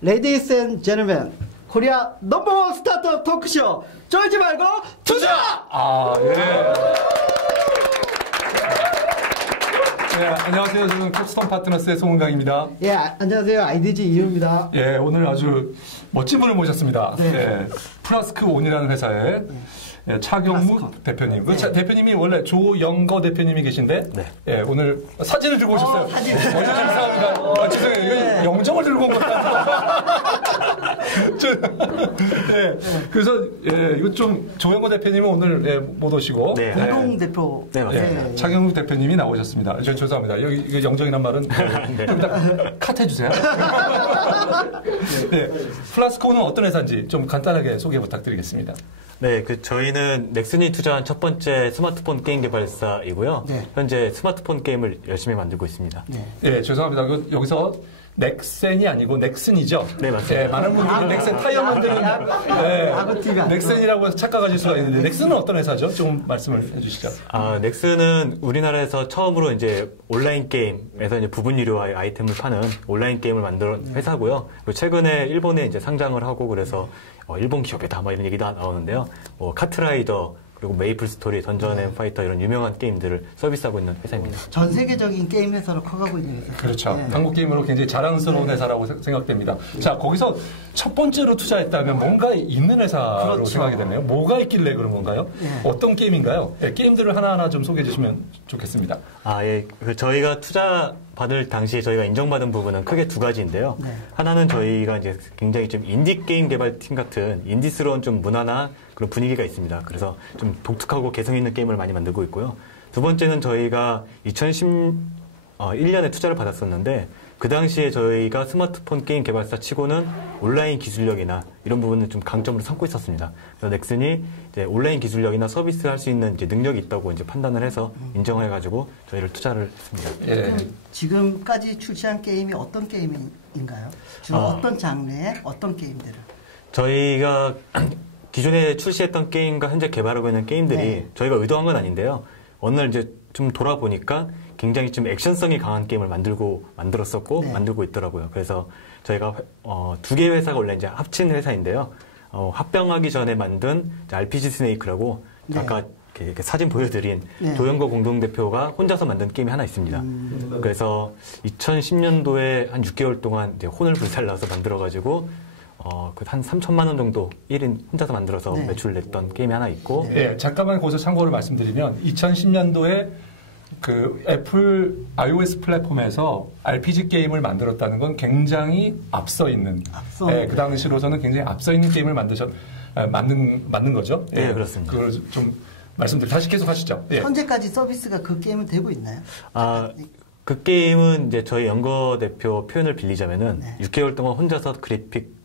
Ladies and gentlemen, 코리아 넘버원 스타트업 토크쇼 쫄지 말고 투자! 네, 안녕하세요. 저는 캡스톤 파트너스의 송은강입니다. 예, 안녕하세요. IDG 이유입니다. 예, 오늘 아주 멋진 분을 모셨습니다. 네. 예, 플라스크 온이라는 회사의 예, 차경무 대표님. 그 대표님이 원래 조영거 대표님이 계신데, 네. 예, 오늘 사진을 들고 오셨어요. 사진. 죄송합니다. 죄송해요. 이거 영정을 들고 온 것같아요. 예, 그래서 예, 이거 좀 조영거 대표님은 오늘 예, 못 오시고, 네. 공동 대표. 네, 맞습니다. 예, 차경무 대표님이 나오셨습니다. 죄송합니다. 여기 이거 영정이란 말은 네. 좀 이따 컷 해주세요. 네, 플라스코는 어떤 회사인지 좀 간단하게 소개 부탁드리겠습니다. 네, 저희는 넥슨이 투자한 첫 번째 스마트폰 게임 개발사이고요. 네. 현재 스마트폰 게임을 열심히 만들고 있습니다. 네. 예, 죄송합니다. 여기서 넥센이 아니고 넥슨이죠? 네, 맞습니다. 예, 많은 분들이 넥센 타이어 만드는 넥센이라고 해서 착각하실 수가 있는데 넥슨은 어떤 회사죠? 좀 말씀을 해주시죠. 넥슨은 우리나라에서 처음으로 이제 온라인 게임에서 이제 부분 유료 아이템을 파는 온라인 게임을 만든 회사고요. 그리고 최근에 일본에 이제 상장을 하고 그래서 일본 기업이다 뭐 이런 얘기도 나오는데요. 카트라이더 그리고 메이플 스토리, 던전 앤 파이터 이런 유명한 게임들을 서비스하고 있는 회사입니다. 전 세계적인 게임 회사로 커가고 있는 회사. 그렇죠. 네. 한국 게임으로 굉장히 자랑스러운 회사라고 생각됩니다. 자, 거기서 첫 번째로 투자했다면 뭔가 있는 회사로 그렇죠. 생각이 되네요. 뭐가 있길래 그런 건가요? 네. 어떤 게임인가요? 예, 게임들을 하나하나 좀 소개해 주시면 좋겠습니다. 예. 저희가 투자 받을 당시에 저희가 인정받은 부분은 크게 두 가지인데요. 네. 하나는 저희가 이제 굉장히 좀 인디 게임 개발팀 같은 인디스러운 좀 문화나 그런 분위기가 있습니다. 그래서 좀 독특하고 개성 있는 게임을 많이 만들고 있고요. 두 번째는 저희가 2011년에 투자를 받았었는데 그 당시에 저희가 스마트폰 게임 개발사 치고는 온라인 기술력이나 이런 부분을 좀 강점으로 삼고 있었습니다. 그래서 넥슨이 이제 온라인 기술력이나 서비스 할 수 있는 이제 능력이 있다고 이제 판단을 해서 인정해가지고 저희를 투자를 했습니다. 예. 지금까지 출시한 게임이 어떤 게임인가요? 주로 어떤 장르의 어떤 게임들을? 저희가 기존에 출시했던 게임과 현재 개발하고 있는 게임들이 네. 저희가 의도한 건 아닌데요. 어느 날 이제 좀 돌아보니까 굉장히 좀 액션성이 강한 게임을 만들었었고 네. 만들고 있더라고요. 그래서 저희가 두 개의 회사가 원래 이제 합친 회사인데요. 합병하기 전에 만든 RPG 스네이크라고 네. 아까 이렇게 사진 보여드린 네. 조영거 공동대표가 혼자서 만든 게임이 하나 있습니다. 그래서 2010년도에 한 6개월 동안 이제 혼을 불살라서 만들어가지고 한 3천만 원 정도 1인 혼자서 만들어서 네. 매출을 냈던 게임이 하나 있고 예, 잠깐만 거기서 참고를 말씀드리면 2010년도에 그 애플 iOS 플랫폼에서 RPG 게임을 만들었다는 건 굉장히 앞서 있는 그 당시로서는 굉장히 앞서 있는 게임을 만든 거죠. 네, 그렇습니다. 그걸 좀 다시 계속 하시죠. 예. 현재까지 서비스가 그 게임은 되고 있나요? 그 게임은 이제 저희 영거 대표 표현을 빌리자면은 네. 6개월 동안 혼자서 그래픽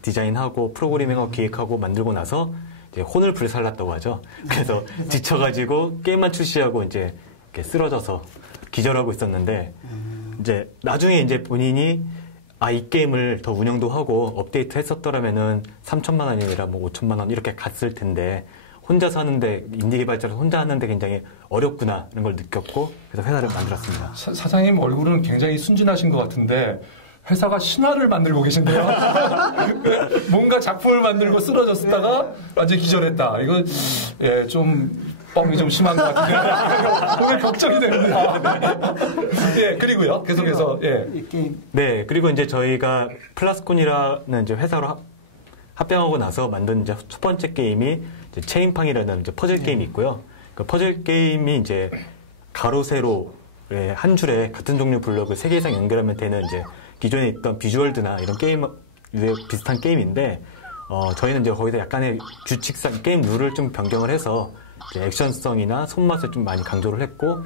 디자인하고 프로그래밍하고 기획하고 만들고 나서 이제 혼을 불살랐다고 하죠. 그래서 지쳐가지고 게임만 출시하고 이제 이렇게 쓰러져서 기절하고 있었는데 이제 나중에 이제 본인이 이 게임을 더 운영도 하고 업데이트 했었더라면은 3천만 원이 아니라 5천만 원 이렇게 갔을 텐데 혼자서 하는데 인디 개발자로 혼자 하는데 굉장히 어렵구나 이런 걸 느꼈고 그래서 회사를 만들었습니다. 사장님 얼굴은 굉장히 순진하신 것 같은데 회사가 신화를 만들고 계신데요. 뭔가 작품을 만들고 쓰러졌다가 완전히 기절했다. 이거 예, 좀 뻥이 좀 심한 것 같은데 오늘 걱정이 됩니다. 예, 그리고요. 계속해서 예. 네, 그리고 이제 저희가 플라스콘이라는 이제 회사로 합병하고 나서 만든 이제 첫 번째 게임이 이제 체인팡이라는 이제 퍼즐 게임이 있고요. 그 퍼즐 게임이 이제 가로 세로의 한 줄에 같은 종류 블록을 3개 이상 연결하면 되는 이제 기존에 있던 비주얼드나 이런 게임 비슷한 게임인데 저희는 이제 거기서 약간의 규칙상 게임 룰을 좀 변경을 해서 이제 액션성이나 손맛을 좀 많이 강조를 했고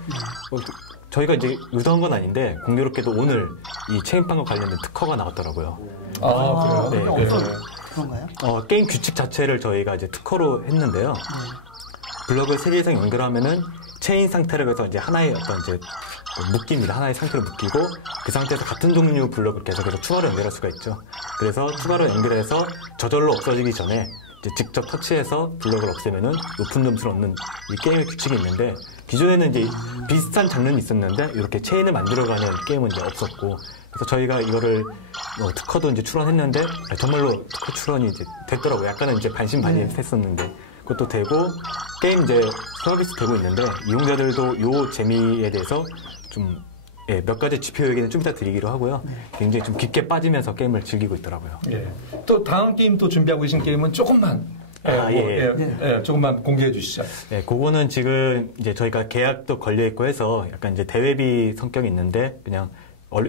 저희가 이제 의도한 건 아닌데 공교롭게도 오늘 이 체인팡과 관련된 특허가 나왔더라고요. 그래요? 네, 그런가요? 게임 규칙 자체를 저희가 이제 특허로 했는데요. 블럭을 3개 이상 연결하면은 체인 상태라고 해서 이제 하나의 어떤 이제 묶입니다. 하나의 상태로 묶이고 그 상태에서 같은 종류 블럭을 계속해서 추가로 연결할 수가 있죠. 그래서 추가로 연결해서 저절로 없어지기 전에 이제 직접 터치해서 블럭을 없애면은 높은 점수를 얻는 이 게임의 규칙이 있는데 기존에는 이제 비슷한 장르는 있었는데 이렇게 체인을 만들어가는 게임은 이제 없었고 그래서 저희가 이거를 특허도 이제 출원했는데 정말로 특허 출원이 이제 됐더라고요. 약간은 이제 반신반의했었는데 그것도 되고 게임 이제 서비스 되고 있는데 이용자들도 요 재미에 대해서 좀 몇 가지 지표 얘기는 좀 이따 드리기로 하고요. 굉장히 좀 깊게 빠지면서 게임을 즐기고 있더라고요. 예. 또 다음 게임 또 준비하고 계신 게임은 조금만 조금만 공개해 주시죠. 네, 그거는 지금 이제 저희가 계약도 걸려 있고 해서 약간 이제 대회비 성격이 있는데 그냥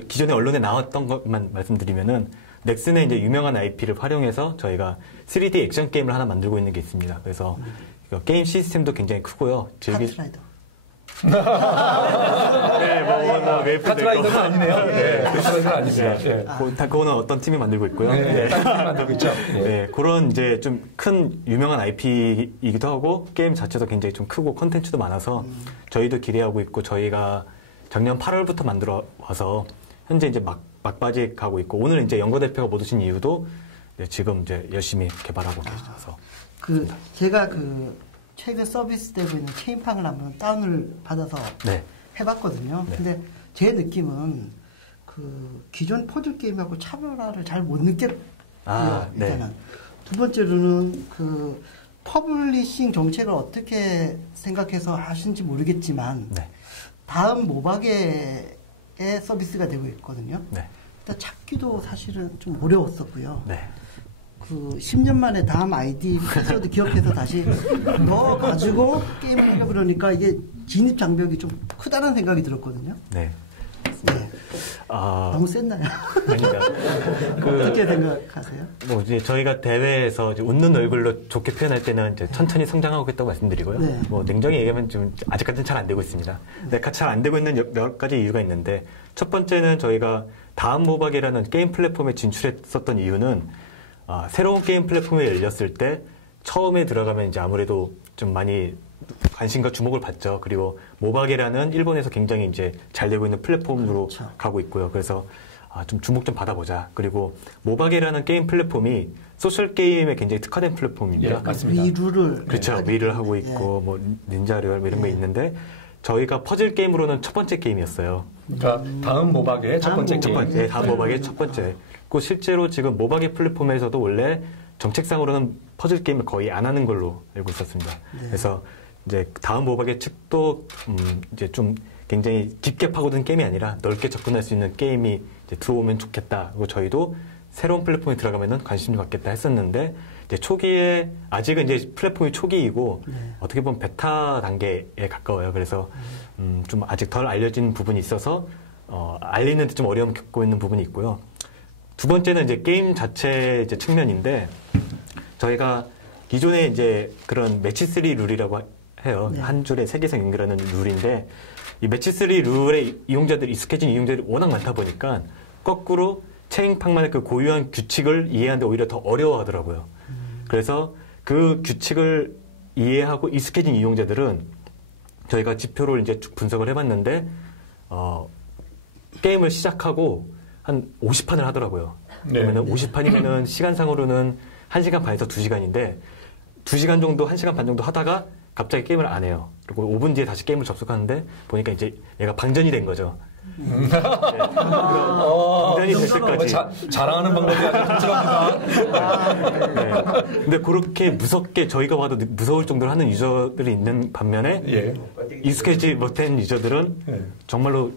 기존에 언론에 나왔던 것만 말씀드리면은 넥슨의 이제 유명한 IP를 활용해서 저희가 3D 액션 게임을 하나 만들고 있는 게 있습니다. 그래서 게임 시스템도 굉장히 크고요. 카트라이더. 네, 카트라이더는 아니네요. 네, 카트라이더는 아니고요. 네. 그거는 어떤 팀이 만들고 있고요. 네, 다른 팀이 만들고 있죠. 네, 그런 이제 좀 큰 유명한 IP이기도 하고 게임 자체도 굉장히 좀 크고 콘텐츠도 많아서 저희도 기대하고 있고 저희가 작년 8월부터 만들어 와서 현재 이제 막바지 가고 있고 오늘 이제 연구 대표가 못 오신 이유도 지금 이제 열심히 개발하고 계셔서 제가 최근 서비스되고 있는 체인팡을 한번 다운을 받아서 해봤거든요. 근데 제 느낌은 기존 퍼즐 게임하고 차별화를 잘 못 느꼈어요. 일단은 두 번째로는 퍼블리싱 정책을 어떻게 생각해서 하신지 모르겠지만 다음 모바게의 서비스가 되고 있거든요. 일단 찾기도 사실은 좀 어려웠었고요. 10년 만에 다음 아이디 패스워드 기억해서 다시 넣어가지고 게임을 하려 그러니까 이게 진입 장벽이 좀 크다는 생각이 들었거든요. 너무 셌나요? 아닙니다. 어떻게 생각하세요? 이제 저희가 대회에서 이제 웃는 얼굴로 좋게 표현할 때는 이제 천천히 성장하고 있다고 말씀드리고요. 냉정히 얘기하면 좀 아직까지는 잘 안 되고 있습니다. 잘 안 되고 있는 여러 가지 이유가 있는데 첫 번째는 저희가 다음 모박이라는 게임 플랫폼에 진출했었던 이유는 새로운 게임 플랫폼에 열렸을 때 처음에 들어가면 이제 아무래도 좀 많이 관심과 주목을 받죠. 그리고 모바게라는 일본에서 굉장히 이제 잘 되고 있는 플랫폼으로 가고 있고요. 그래서 좀 주목 좀 받아보자. 그리고 모바게라는 게임 플랫폼이 소셜 게임에 굉장히 특화된 플랫폼입니다. 맞습니다. 위루를 위를 하고 있고 뭐 닌자리얼 이런 게 있는데 저희가 퍼즐 게임으로는 첫 번째 게임이었어요. 그러니까 다음 모바게의 첫 번째 게임. 다음 모바게의 첫 번째. 그 실제로 지금 모바게 플랫폼에서도 원래 정책상으로는 퍼즐 게임을 거의 안 하는 걸로 알고 있었습니다. 그래서 이제 다음 모바게 측도 이제 좀 굉장히 깊게 파고든 게임이 아니라 넓게 접근할 수 있는 게임이 이제 들어오면 좋겠다. 그리고 저희도 새로운 플랫폼에 들어가면은 관심 좀 갖겠다 했었는데 이제 초기에 아직은 이제 플랫폼이 초기이고 어떻게 보면 베타 단계에 가까워요. 그래서 좀 아직 덜 알려진 부분이 있어서 알리는데 좀 어려움 겪고 있는 부분이 있고요. 두 번째는 이제 게임 자체 이제 측면인데 저희가 기존에 이제 그런 매치3 룰이라고 해요. 한 줄에 3개에서 연결하는 룰인데 이 매치3 룰에 익숙해진 이용자들이 워낙 많다 보니까 거꾸로 체인팡만의 그 고유한 규칙을 이해하는데 오히려 더 어려워하더라고요. 그래서 그 규칙을 이해하고 익숙해진 이용자들은 저희가 지표를 이제 쭉 분석을 해봤는데 게임을 시작하고 한 50판을 하더라고요. 그러면 50판이면은 시간상으로는 1시간 반에서 2시간인데 2시간 정도, 1시간 반 정도 하다가 갑자기 게임을 안 해요. 그리고 5분 뒤에 다시 게임을 접속하는데 보니까 이제 얘가 방전이 된 거죠. 방전이 될 때까지. 자랑하는 방법이 아주 독특합니다. 근데 그렇게 무섭게 저희가 봐도 무서울 정도로 하는 유저들이 있는 반면에 익숙해지 못한 유저들은 정말로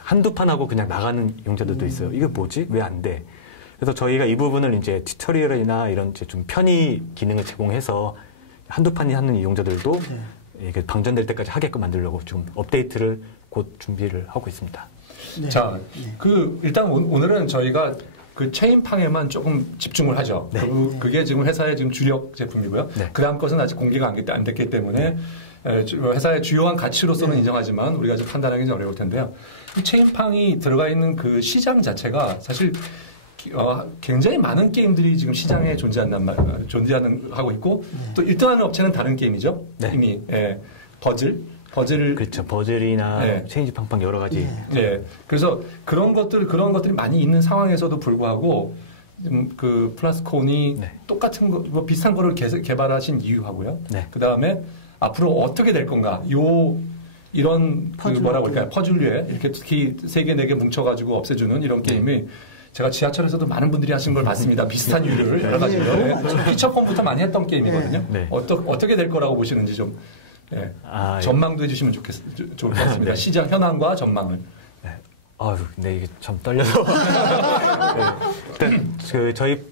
한두 판 하고 그냥 나가는 이용자들도 있어요. 이게 뭐지? 왜 안 돼? 그래서 저희가 이 부분을 이제 튜토리얼이나 이런 이제 좀 편의 기능을 제공해서 한두 판이 하는 이용자들도 이게 방전될 때까지 하게끔 만들려고 좀 업데이트를 곧 준비를 하고 있습니다. 자, 일단 오늘은 저희가 그 체인팡에만 조금 집중을 하죠. 그게 지금 회사의 지금 주력 제품이고요. 그 다음 것은 아직 공개가 안 됐기 때문에 회사의 주요한 가치로서는 인정하지만 우리가 좀 판단하기는 어려울 텐데요. 이 체인팡이 들어가 있는 그 시장 자체가 사실 굉장히 많은 게임들이 지금 시장에 존재하고 있고 또 1등하는 업체는 다른 게임이죠. 이미 버즐 그렇죠. 버즐이나 체인지팡팡 여러 가지. 그래서 그런 것들이 많이 있는 상황에서도 불구하고 그 플라스콘이 똑같은 거, 뭐 비슷한 거를 개발하신 이유하고요. 그 다음에 앞으로 어떻게 될 건가? 이런 그 뭐라고 할까요? 퍼즐류에 이렇게 특히 3개, 4개 뭉쳐가지고 없애주는 이런 게임이 제가 지하철에서도 많은 분들이 하신 걸 봤습니다. 비슷한 유료를 여러 가지로. 피처폰부터 많이 했던 게임이거든요. 어떻게 될 거라고 보시는지 좀 전망도 해주시면 좋을 것 같습니다. 시장 현황과 전망을. 근데 이게 참 떨려서. 일단 저희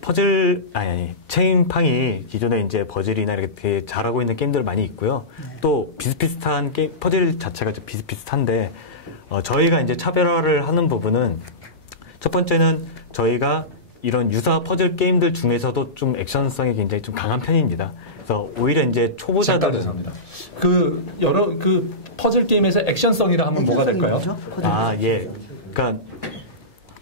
체인팡이 기존에 이제 버즐이나 이렇게 잘하고 있는 게임들 많이 있고요. 또 비슷비슷한 게임, 퍼즐 자체가 좀 비슷비슷한데, 저희가 이제 차별화를 하는 부분은 첫 번째는 저희가 이런 유사 퍼즐 게임들 중에서도 좀 액션성이 굉장히 좀 강한 편입니다. 그래서 오히려 이제 초보자들. 죄송합니다. 여러 퍼즐 게임에서 액션성이라 하면 뭐가 될까요? 예. 그러니까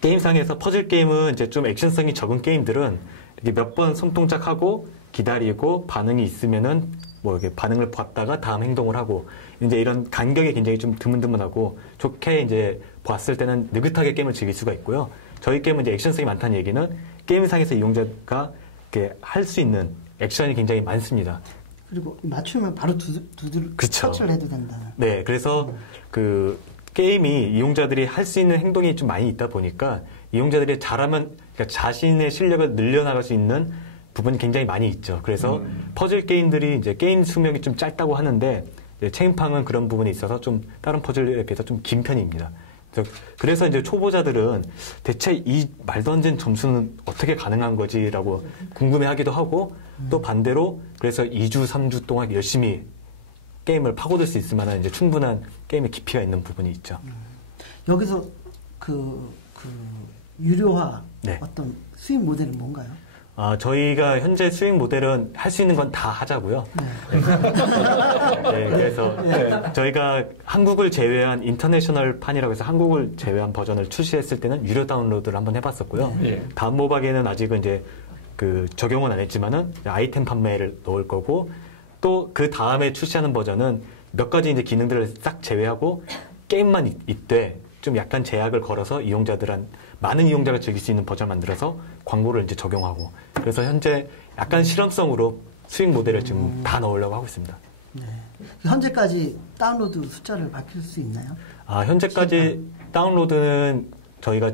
게임상에서 퍼즐 게임은 이제 좀 액션성이 적은 게임들은 이렇게 몇 번 손동작하고 기다리고 반응이 있으면은 뭐 이렇게 반응을 봤다가 다음 행동을 하고 이제 이런 간격이 굉장히 좀 드문드문하고 좋게 이제 봤을 때는 느긋하게 게임을 즐길 수가 있고요. 저희 게임은 이제 액션성이 많다는 얘기는 게임상에서 이용자가 이렇게 할 수 있는 액션이 굉장히 많습니다. 그리고 맞추면 바로 터치를 해도 된다. 네, 그래서 게임이 이용자들이 할 수 있는 행동이 좀 많이 있다 보니까 이용자들이 잘하면 그러니까 자신의 실력을 늘려나갈 수 있는 부분이 굉장히 많이 있죠. 그래서 퍼즐 게임들이 이제 게임 수명이 좀 짧다고 하는데 체인팡은 그런 부분에 있어서 좀 다른 퍼즐에 비해서 좀 긴 편입니다. 그래서 이제 초보자들은 대체 이 말도 안 되는 점수는 어떻게 가능한 거지라고 궁금해하기도 하고 또 반대로 그래서 2주, 3주 동안 열심히 게임을 파고들 수 있을 만한 이제 충분한 게임의 깊이가 있는 부분이 있죠. 여기서 유료화 어떤 수익 모델은 뭔가요? 저희가 현재 수익 모델은 할 수 있는 건 다 하자고요. 그래서 저희가 한국을 제외한 인터내셔널 판이라고 해서 한국을 제외한 버전을 출시했을 때는 유료 다운로드를 한번 해봤었고요. 다음 모박에는 아직은 이제 적용은 안 했지만은 아이템 판매를 넣을 거고 또 그 다음에 출시하는 버전은 몇 가지 이제 기능들을 싹 제외하고 게임만 있되 좀 약간 제약을 걸어서 많은 이용자가 즐길 수 있는 버전 만들어서 광고를 이제 적용하고 그래서 현재 약간 실험성으로 수익 모델을 지금 다 넣으려고 하고 있습니다. 네. 현재까지 다운로드 숫자를 밝힐 수 있나요? 현재까지 다운로드는 저희가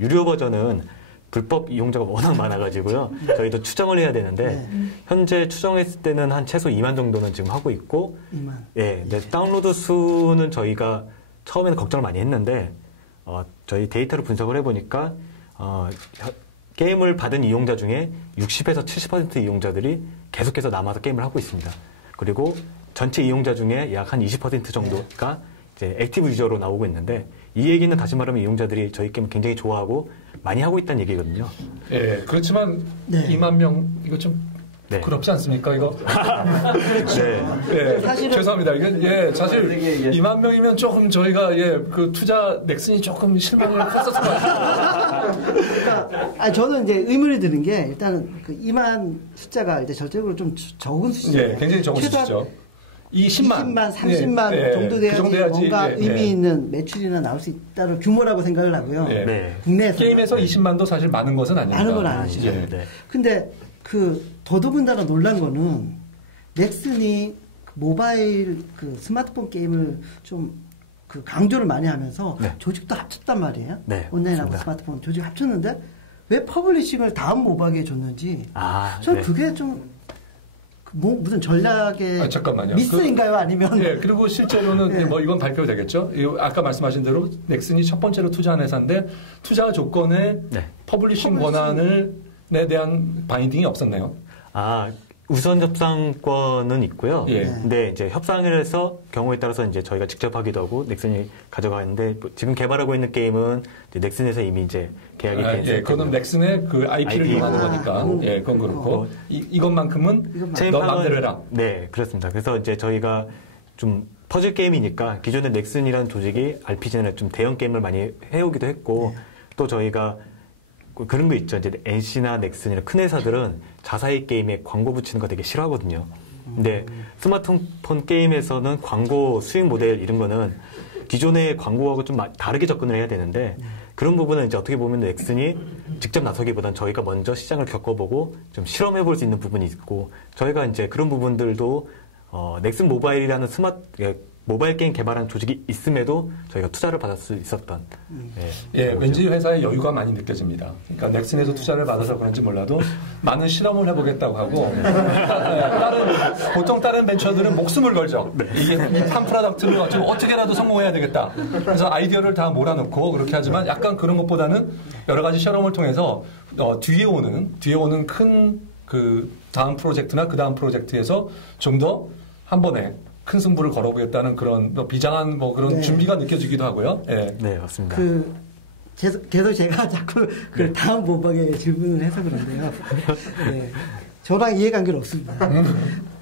유료 버전은 불법 이용자가 워낙 많아가지고요. 저희도 추정을 해야 되는데 현재 추정했을 때는 한 최소 2만 정도는 지금 하고 있고 2만. 다운로드 수는 저희가 처음에는 걱정을 많이 했는데 저희 데이터를 분석을 해보니까 게임을 받은 이용자 중에 60에서 70% 이용자들이 계속해서 남아서 게임을 하고 있습니다. 그리고 전체 이용자 중에 약 한 20% 정도가 이제 액티브 유저로 나오고 있는데 이 얘기는 다시 말하면 이용자들이 저희 게임을 굉장히 좋아하고 많이 하고 있다는 얘기거든요. 그렇지만 2만 명 이거 좀 부끄럽지 않습니까, 이거? 사실은 죄송합니다. 이게 사실 2만 명이면 조금 저희가 투자 넥슨이 조금 실망을 했었을 것 같아요. 그러니까 저는 이제 의문이 드는 게 일단은 2만 숫자가 이제 절대적으로 좀 적은 숫자예요. 굉장히 적은 숫자죠. 20만, 30만 정도 돼야지 뭔가 의미 있는 매출이나 나올 수 있다는 규모라고 생각을 하고요. 국내에서 게임에서 20만도 사실 많은 것은 아닙니다. 많은 건 아니죠. 근데 더더군다나 놀란 거는 넥슨이 모바일 스마트폰 게임을 좀 강조를 많이 하면서 조직도 합쳤단 말이에요. 온라인하고 스마트폰 조직 합쳤는데 왜 퍼블리싱을 다음 모박에 줬는지 저는 그게 좀 무슨 전략의 잠깐만요. 미스인가요? 아니면 그리고 실제로는 이건 발표되겠죠. 아까 말씀하신 대로 넥슨이 첫 번째로 투자한 회사인데 투자 조건에 퍼블리싱 권한에 대한 바인딩이 없었네요. 우선 협상권은 있고요. 근데 이제 협상을 해서 경우에 따라서 이제 저희가 직접 하기도 하고 넥슨이 가져가는데 지금 개발하고 있는 게임은 이제 넥슨에서 이미 이제 계약이 돼 있어요. 그거는 넥슨의 IP를 이용하는 거니까. 그건 그렇고 이것만큼은 너 마음대로 해라. 네, 그렇습니다. 그래서 이제 저희가 좀 퍼즐 게임이니까 기존의 넥슨이라는 조직이 RPG나 좀 대형 게임을 많이 해오기도 했고 또 저희가 그런 거 있죠. 이제 NC나 넥슨이나 큰 회사들은 자사의 게임에 광고 붙이는 거 되게 싫어하거든요. 근데 스마트폰 게임에서는 광고 수익 모델 이런 거는 기존의 광고하고 좀 다르게 접근을 해야 되는데 그런 부분은 이제 어떻게 보면 넥슨이 직접 나서기보단 저희가 먼저 시장을 겪어보고 좀 실험해 볼 수 있는 부분이 있고 저희가 이제 그런 부분들도 넥슨 모바일이라는 모바일 게임 개발한 조직이 있음에도 저희가 투자를 받을 수 있었던. 왠지 회사의 여유가 많이 느껴집니다. 그러니까 넥슨에서 투자를 받아서 그런지 몰라도 많은 실험을 해보겠다고 하고 보통 다른 벤처들은 목숨을 걸죠. 이게 한 프로덕트를 어떻게라도 성공해야 되겠다. 그래서 아이디어를 다 몰아넣고 그렇게 하지만 약간 그런 것보다는 여러 가지 실험을 통해서 뒤에 오는 큰 그 다음 프로젝트나 그 다음 프로젝트에서 좀 더 한 번에 큰 승부를 걸어보겠다는 그런 비장한 그런 준비가 느껴지기도 하고요. 네, 맞습니다. 계속 제가 자꾸 그 다음 모방에 질문을 해서 그런데요. 저랑 이해관계는 없습니다.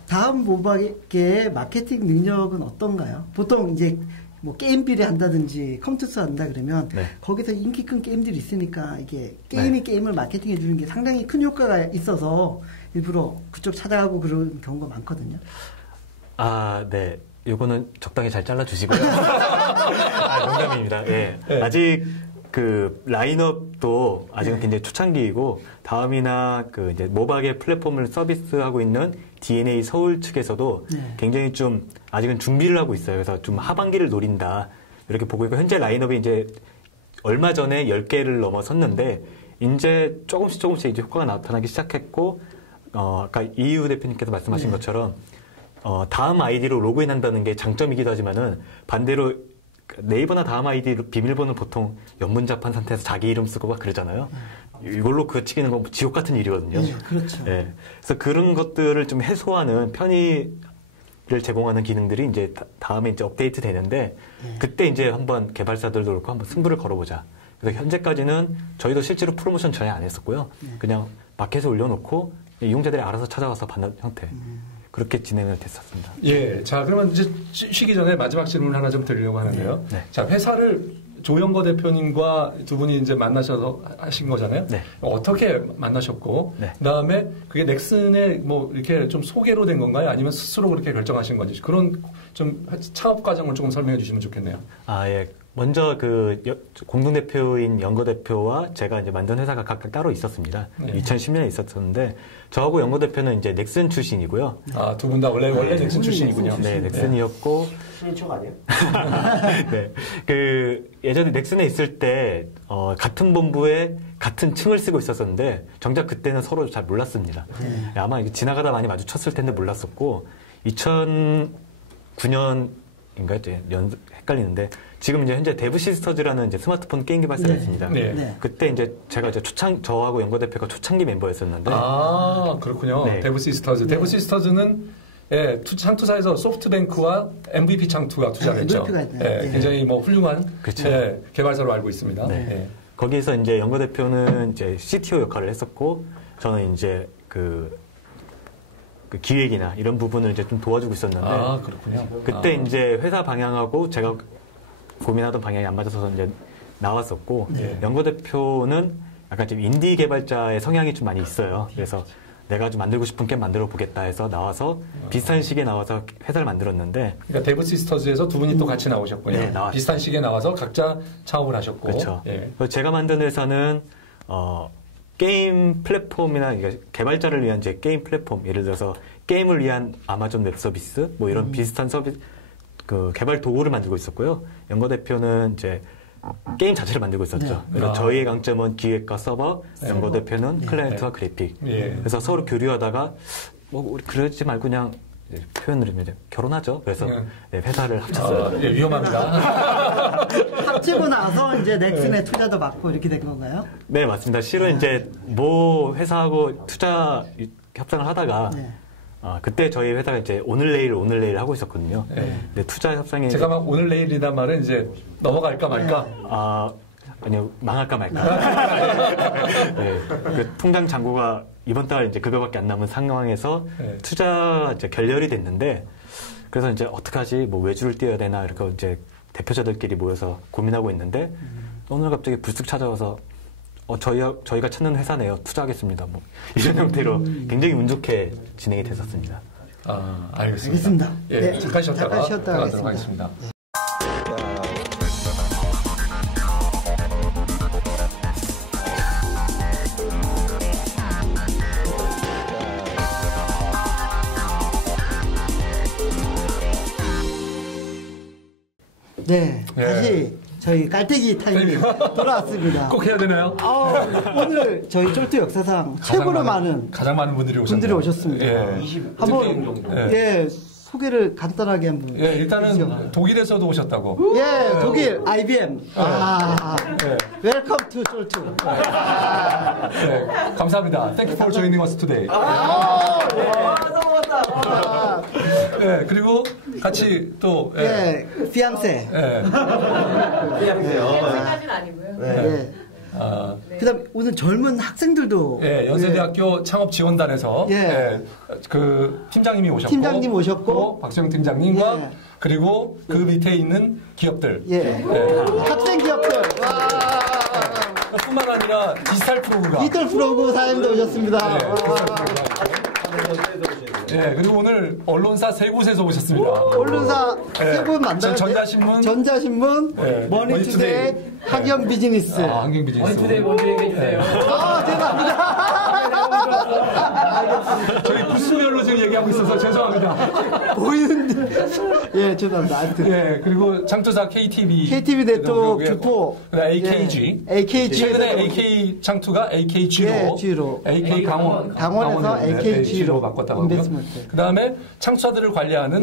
다음 모방의 마케팅 능력은 어떤가요? 보통 이제 뭐 게임비를 한다든지 컴투스 한다 그러면 거기서 인기 큰 게임들이 있으니까 이게 게임을 마케팅해 주는 게 상당히 큰 효과가 있어서 일부러 그쪽 찾아가고 그런 경우가 많거든요. 네. 요거는 적당히 잘 잘라주시고요. 농담입니다. 아직 그 라인업도 아직은 굉장히 초창기이고 다음이나 그 이제 모바게 플랫폼을 서비스하고 있는 DNA 서울 측에서도 굉장히 좀 아직은 준비를 하고 있어요. 그래서 좀 하반기를 노린다 이렇게 보고 있고 현재 라인업이 이제 얼마 전에 10개를 넘어섰는데 이제 조금씩 이제 효과가 나타나기 시작했고 아까 이유 대표님께서 말씀하신 것처럼 다음 아이디로 로그인 한다는 게 장점이기도 하지만은 반대로 네이버나 다음 아이디 비밀번호는 보통 연문잡한 상태에서 자기 이름 쓰고 막 그러잖아요. 이걸로 그치기는 건 지옥 같은 일이거든요. 그렇죠. 그래서 그런 것들을 좀 해소하는 편의를 제공하는 기능들이 이제 다음에 이제 업데이트 되는데 그때 이제 한번 개발사들도 그렇고 한번 승부를 걸어보자. 그래서 현재까지는 저희도 실제로 프로모션 전혀 안 했었고요. 그냥 마켓에 올려놓고 이용자들이 알아서 찾아와서 받는 형태. 그렇게 진행을 됐었습니다. 자, 그러면 이제 쉬기 전에 마지막 질문 하나 좀 드리려고 하는데요. 자, 회사를 조영거 대표님과 두 분이 이제 만나셔서 하신 거잖아요. 어떻게 만나셨고, 그다음에 그게 넥슨의 뭐 이렇게 좀 소개로 된 건가요? 아니면 스스로 그렇게 결정하신 건지 그런 좀 창업 과정을 조금 설명해 주시면 좋겠네요. 먼저 그 공동 대표인 영거 대표와 제가 이제 만든 회사가 각각 따로 있었습니다. 2010년에 있었었는데 저하고 영거 대표는 이제 넥슨 출신이고요. 두 분 다 원래 넥슨 출신이군요. 넥슨이었고. 신인척 아니에요? 그 예전에 넥슨에 있을 때 같은 본부에 같은 층을 쓰고 있었었는데 정작 그때는 서로 잘 몰랐습니다. 아마 지나가다 많이 마주쳤을 텐데 몰랐었고 2009년인가 이제 헷갈리는데. 지금 이제 현재 데브 시스터즈라는 이제 스마트폰 게임 개발사가 있습니다. 그때 이제 제가 이제 저하고 영거 대표가 초창기 멤버였었는데. 그렇군요. 데브 시스터즈. 데브 시스터즈는 창투사에서 소프트뱅크와 MVP 창투가 투자를 했죠. 굉장히 뭐 훌륭한 개발사로 알고 있습니다. 거기에서 이제 영거 대표는 이제 CTO 역할을 했었고 저는 이제 그 기획이나 이런 부분을 이제 좀 도와주고 있었는데. 그렇군요. 그때 이제 회사 방향하고 제가 고민하던 방향이 안 맞아서 이제 나왔었고 영거 대표는 약간 좀 인디 개발자의 성향이 좀 많이 있어요. 그래서 내가 좀 만들고 싶은 게임 만들어 보겠다 해서 나와서 비슷한 시기에 나와서 회사를 만들었는데 그러니까 데브 시스터즈에서 두 분이 또 같이 나오셨군요. 비슷한 시기에 나와서 각자 창업을 하셨고. 그렇죠. 제가 만든 회사는 게임 플랫폼이나 개발자를 위한 이제 게임 플랫폼 예를 들어서 게임을 위한 아마존 웹 서비스 뭐 이런 비슷한 서비스 그 개발 도구를 만들고 있었고요. 영거 대표는 이제 게임 자체를 만들고 있었죠. 그래서 저희의 강점은 기획과 서버, 영거 대표는 클라이언트와 그래픽. 그래서 서로 교류하다가 뭐 우리 그러지 말고 그냥 표현을 하면 결혼하죠. 그래서 회사를 합쳤어요. 위험합니다. 합치고 나서 이제 넥슨의 투자도 받고 이렇게 된 건가요? 네, 맞습니다. 실은 이제 뭐 회사하고 투자 협상을 하다가 그때 저희 회사가 이제 오늘 내일 하고 있었거든요. 근데 투자 협상에 제가 막 오늘 내일이란 말은 이제 넘어갈까 말까. 아니요, 망할까 말까. 그 통장 잔고가 이번 달 이제 그거밖에 안 남은 상황에서 투자 이제 결렬이 됐는데 그래서 이제 어떡하지? 뭐 외주를 띄워야 되나 이렇게 이제 대표자들끼리 모여서 고민하고 있는데 오늘 갑자기 불쑥 찾아와서 저희가 찾는 회사네요. 투자하겠습니다. 뭐 이런 형태로 굉장히 운 좋게 진행이 됐었습니다. 알겠습니다. 잠깐 쉬었다가 가도록 하겠습니다. 네, 다시 저희 깔때기 타임이 돌아왔습니다. 꼭 해야 되나요? 오늘 저희 쫄뚜 역사상 최고로 가장 많은 분들이 오셨습니다. 예. 한번 소개를 간단하게 한번. 예, 일단은 독일에서도 오셨다고. 예, 독일 IBM. 웰컴 투 쫄투. 네, 감사합니다. Thank you for joining us today. 넘어갔다. 네, 그리고 같이 또 피앙세. 피앙세까지는 아니고요. 네. 그다음 오늘 젊은 학생들도 연세대학교 창업지원단에서 그 팀장님이 오셨고, 팀장님 오셨고 박수영 팀장님과 그리고 그 밑에 있는 기업들, 학생 기업들, 뿐만 아니라 디지털 프로그 사장님도 오셨습니다. 그리고 오늘 언론사 세 곳에서 오셨습니다. 언론사 세 곳 만나요. 전자신문, 머니투데이, 환경비즈니스. 환경비즈니스. 머니투데이 먼저 얘기해 주세요. 죄송합니다. 저희 부스별로 지금 얘기하고 있어서 죄송합니다. 보이는데. 죄송합니다. 그리고 창투사 KTV 네트워크 주포. AKG. 최근에 AK 창투가 AKG로. AK 강원에서 AKG로 바꿨다고 하고요. 그 다음에 창투사들을 관리하는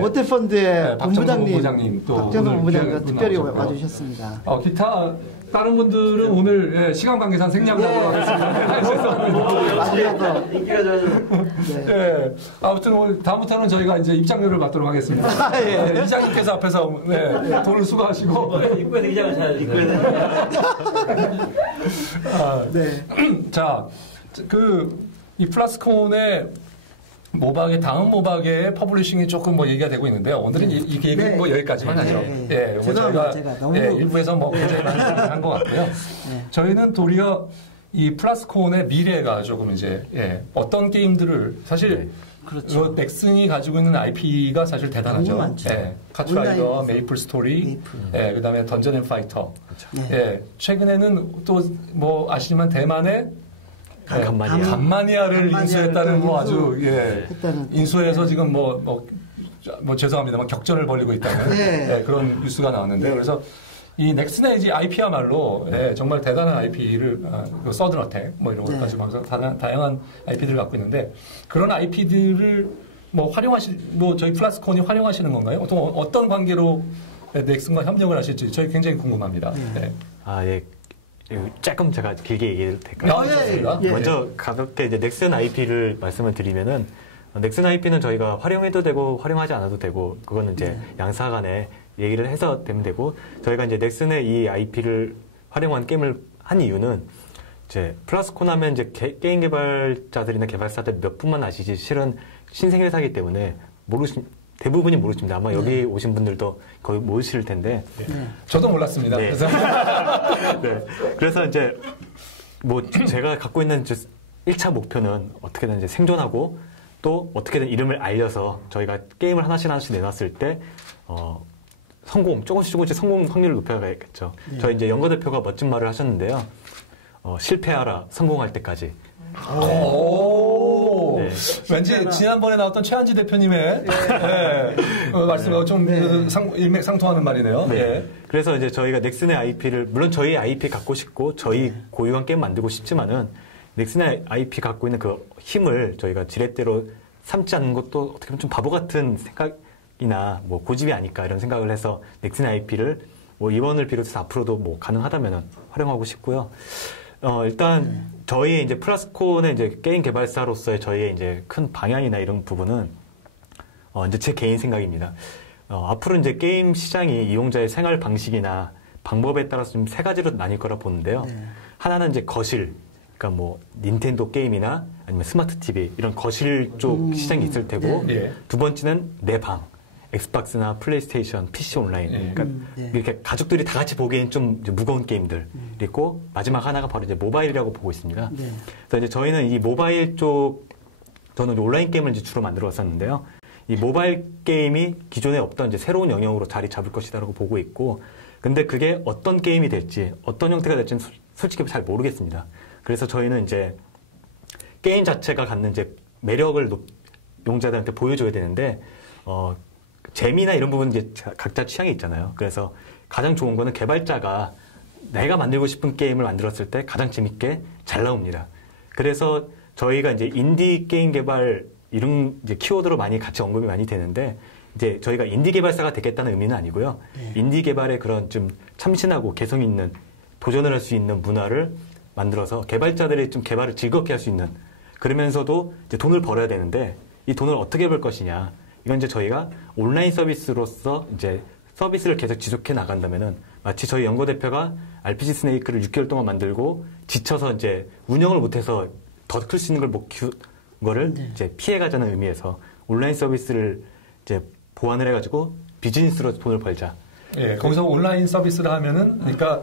모태펀드의 박정성 본부장님 본부장님과 특별히 와주셨습니다. 기타 다른 분들은 오늘 시간 관계상 생략을 하도록 하겠습니다. 마지막으로 인기가 좋아서. 아무튼 오늘 다음부터는 저희가 이제 입장료를 받도록 하겠습니다. 이장님께서 앞에서 돈을 수거하시고 입구에서 이장을 찾아야죠. 입구에서. 자, 이 플라스콘의 다음 모박의 퍼블리싱이 조금 얘기가 되고 있는데요. 오늘은 이 계획은 여기까지만 하죠. 죄송합니다. 제가 너무 일부에서 굉장히 많이 한 것 같고요. 저희는 도리어 이 플라스콘의 미래가 조금 이제 어떤 게임들을 사실 그렇죠. 넥슨이 가지고 있는 IP가 사실 대단하죠. 너무 많죠. 카트라이더, 메이플 스토리, 그다음에 던전 앤 파이터. 최근에는 또 아시지만 대만의 간마니아를 인수했다는 아주 인수해서 지금 죄송합니다만 격전을 벌이고 있다는 그런 뉴스가 나왔는데 그래서 이 넥슨의 이제 IP야말로 정말 대단한 IP를 서든 어택 이런 것까지 하면서 다양한 IP들을 갖고 있는데 그런 IP들을 저희 플라스콘이 활용하시는 건가요? 어떤 관계로 넥슨과 협력을 하실지 저희 굉장히 궁금합니다. 조금 제가 길게 얘기해도 될까요? 먼저 가볍게 이제 넥슨 IP를 말씀을 드리면은 넥슨 IP는 저희가 활용해도 되고 활용하지 않아도 되고 그거는 이제 양사 간에 얘기를 해서 되면 되고 저희가 이제 넥슨의 이 IP를 활용한 게임을 한 이유는 이제 플라스콘 하면 이제 게임 개발자들이나 개발사들 몇 분만 아시지 실은 신생 회사이기 때문에 대부분이 모르십니다. 아마 여기 오신 분들도 거의 모르실 텐데. 저도 몰랐습니다. 그래서 이제 제가 갖고 있는 1차 목표는 어떻게든 이제 생존하고 또 어떻게든 이름을 알려서 저희가 게임을 하나씩 내놨을 때 조금씩 성공 확률을 높여가야겠죠. 저희 이제 연거 대표가 멋진 말을 하셨는데요. 실패하라, 성공할 때까지. 왠지 지난번에 나왔던 최한지 대표님의 말씀과 좀 일맥상통하는 말이네요. 그래서 이제 저희가 넥슨의 IP를 물론 저희 IP 갖고 싶고 저희 고유한 게임 만들고 싶지만은 넥슨의 IP 갖고 있는 그 힘을 저희가 지렛대로 삼지 않는 것도 어떻게 보면 좀 바보 같은 생각이나 고집이 아닐까 이런 생각을 해서 넥슨의 IP를 이번을 비롯해서 앞으로도 가능하다면 활용하고 싶고요. 일단 저희 이제 플라스콘의 이제 게임 개발사로서의 저희의 이제 큰 방향이나 이런 부분은 이제 제 개인 생각입니다. 앞으로 이제 게임 시장이 이용자의 생활 방식이나 방법에 따라서 좀 세 가지로 나뉠 거라 보는데요. 하나는 이제 거실, 그러니까 닌텐도 게임이나 아니면 스마트 TV 이런 거실 쪽 시장이 있을 테고 두 번째는 내 방. 엑스박스나 플레이스테이션, PC 온라인. 그러니까 이렇게 가족들이 다 같이 보기엔 좀 무거운 게임들. 그리고 마지막 하나가 바로 이제 모바일이라고 보고 있습니다. 그래서 이제 저희는 이 모바일 쪽, 저는 온라인 게임을 이제 주로 만들어 왔었는데요. 이 모바일 게임이 기존에 없던 이제 새로운 영역으로 자리 잡을 것이다라고 보고 있고, 근데 그게 어떤 게임이 될지, 어떤 형태가 될지는 솔직히 잘 모르겠습니다. 그래서 저희는 이제 게임 자체가 갖는 이제 매력을 용자들한테 보여줘야 되는데, 재미나 이런 부분은 이제 각자 취향이 있잖아요. 그래서 가장 좋은 거는 개발자가 내가 만들고 싶은 게임을 만들었을 때 가장 재밌게 잘 나옵니다. 그래서 저희가 이제 인디 게임 개발 이런 이제 키워드로 많이 같이 언급이 많이 되는데 이제 저희가 인디 개발사가 되겠다는 의미는 아니고요. 인디 개발의 그런 좀 참신하고 개성 있는 도전을 할 수 있는 문화를 만들어서 개발자들이 좀 개발을 즐겁게 할 수 있는 그러면서도 이제 돈을 벌어야 되는데 이 돈을 어떻게 벌 것이냐. 이건 이제 저희가 온라인 서비스로서 이제 서비스를 계속 지속해 나간다면은 마치 저희 연구 대표가 RPG 스네이크를 6개월 동안 만들고 지쳐서 이제 운영을 못해서 더 클 수 있는 거를 이제 피해가자는 의미에서 온라인 서비스를 이제 보완을 해가지고 비즈니스로 돈을 벌자. 예, 거기서 온라인 서비스를 하면은 그러니까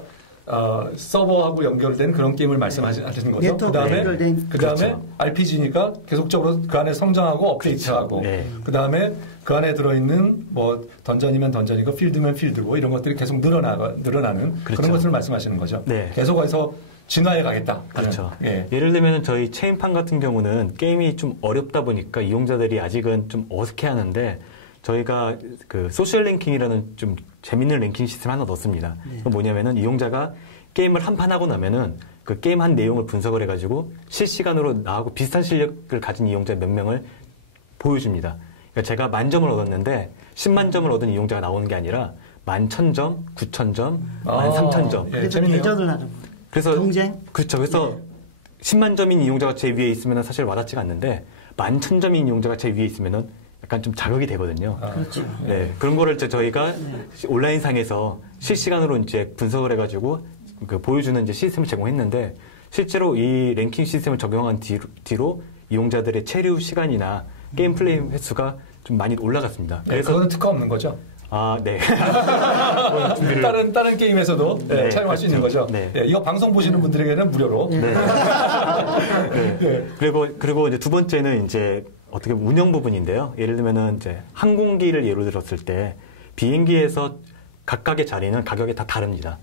서버하고 연결된 그런 게임을 말씀하시는 거죠. 그다음에 그렇죠. RPG니까 계속적으로 그 안에 성장하고 업데이트하고 그다음에 그 안에 들어있는 뭐 던전이면 던전이고 필드면 필드고 이런 것들이 계속 늘어나는 그렇죠. 그런 것을 말씀하시는 거죠. 네. 계속해서 진화해 가겠다. 그렇죠. 예. 예를 들면 저희 체인판 같은 경우는 게임이 좀 어렵다 보니까 이용자들이 아직은 좀 어색해하는데 저희가 그 소셜 랭킹이라는 좀 재밌는 랭킹 시스템 하나 넣습니다. 그건 뭐냐면은 이용자가 게임을 한 판 하고 나면은 그 게임 한 내용을 분석을 해가지고 실시간으로 나하고 비슷한 실력을 가진 이용자 몇 명을 보여줍니다. 그러니까 제가 10,000점을 얻었는데 10만 점을 얻은 이용자가 나오는 게 아니라 11,000점, 9,000점, 13,000점. 그래서 대전을 하는 거예요. 그래서 경쟁? 그렇죠. 그래서 10만 점인 이용자가 제 위에 있으면 사실 와닿지가 않는데 11,000점인 이용자가 제 위에 있으면은 약간 좀 자극이 되거든요. 그렇죠. 네. 그런 거를 이제 저희가 온라인상에서 실시간으로 이제 분석을 해가지고 그 보여주는 이제 시스템을 제공했는데 실제로 이 랭킹 시스템을 적용한 뒤로 이용자들의 체류 시간이나 게임 플레이 횟수가 좀 많이 올라갔습니다. 그래서 그거는 특화 없는 거죠? 아, 네. 다른 게임에서도 네, 사용할 수 있는 거죠. 네. 네, 이거 방송 보시는 분들에게는 무료로. 네. 네. 그리고 이제 두 번째는 이제 어떻게 보면 운영 부분인데요. 예를 들면은 이제 항공기를 예로 들었을 때 비행기에서 각각의 자리는 가격이 다 다릅니다.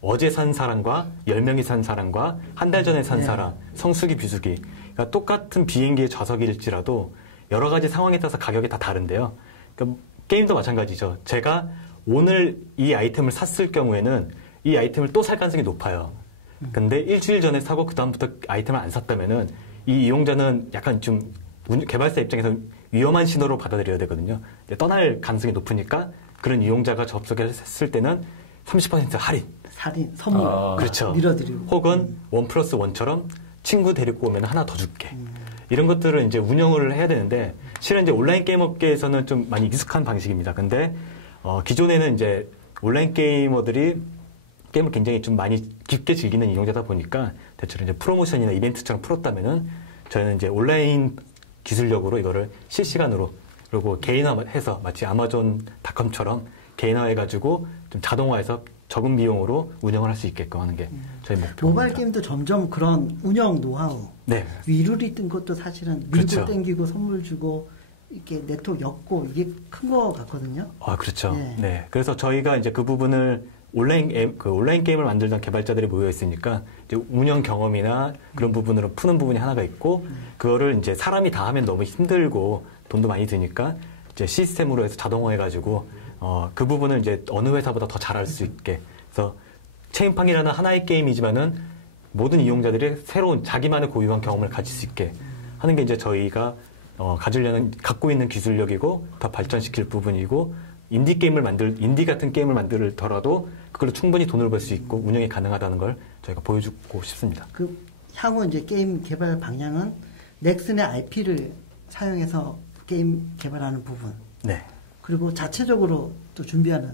어제 산 사람과 10명이 산 사람과 한 달 전에 산 사람, 성수기, 비수기. 그러니까 똑같은 비행기의 좌석일지라도 여러 가지 상황에 따라서 가격이 다 다른데요. 그러니까 게임도 마찬가지죠. 제가 오늘 이 아이템을 샀을 경우에는 이 아이템을 또 살 가능성이 높아요. 근데 일주일 전에 사고 그다음부터 아이템을 안 샀다면은 이 이용자는 약간 좀 개발사 입장에서 위험한 신호로 받아들여야 되거든요. 떠날 가능성이 높으니까 그런 이용자가 접속했을 때는 30% 할인. 선물. 그렇죠. 밀어드리고. 혹은 1+1처럼 친구 데리고 오면 하나 더 줄게. 이런 것들을 이제 운영을 해야 되는데 실은 이제 온라인 게임 업계에서는 좀 많이 익숙한 방식입니다. 근데 기존에는 이제 온라인 게이머들이 게임을 굉장히 좀 많이 깊게 즐기는 이용자다 보니까 대체로 이제 프로모션이나 이벤트처럼 풀었다면은 저희는 이제 온라인 기술력으로 이거를 실시간으로 그리고 개인화해서 마치 아마존닷컴처럼 개인화해가지고 좀 자동화해서 적은 비용으로 운영을 할 수 있게끔 하는 게 저희 목표입니다. 모바일 게임도 점점 그런 운영 노하우, 네. 위룰이 뜬 것도 사실은 밀고 그렇죠. 땡기고 선물 주고 이렇게 네트워크 엮고 이게 큰 거 같거든요. 아, 그렇죠. 네. 그래서 저희가 이제 그 부분을 온라인 게임을 만들던 개발자들이 모여 있으니까 이제 운영 경험이나 그런 부분으로 푸는 부분이 하나가 있고 그거를 이제 사람이 다 하면 너무 힘들고 돈도 많이 드니까 이제 시스템으로 해서 자동화해가지고 그 부분을 이제 어느 회사보다 더 잘할 수 있게. 그래서 체인팡이라는 하나의 게임이지만은 모든 이용자들이 새로운 자기만의 고유한 경험을 가질 수 있게 하는 게 이제 저희가 갖고 있는 기술력이고 더 발전시킬 부분이고 인디 같은 게임을 만들더라도 그걸로 충분히 돈을 벌 수 있고 운영이 가능하다는 걸 저희가 보여주고 싶습니다. 그 향후 이제 게임 개발 방향은 넥슨의 IP를 사용해서 게임 개발하는 부분. 네. 그리고 자체적으로 또 준비하는.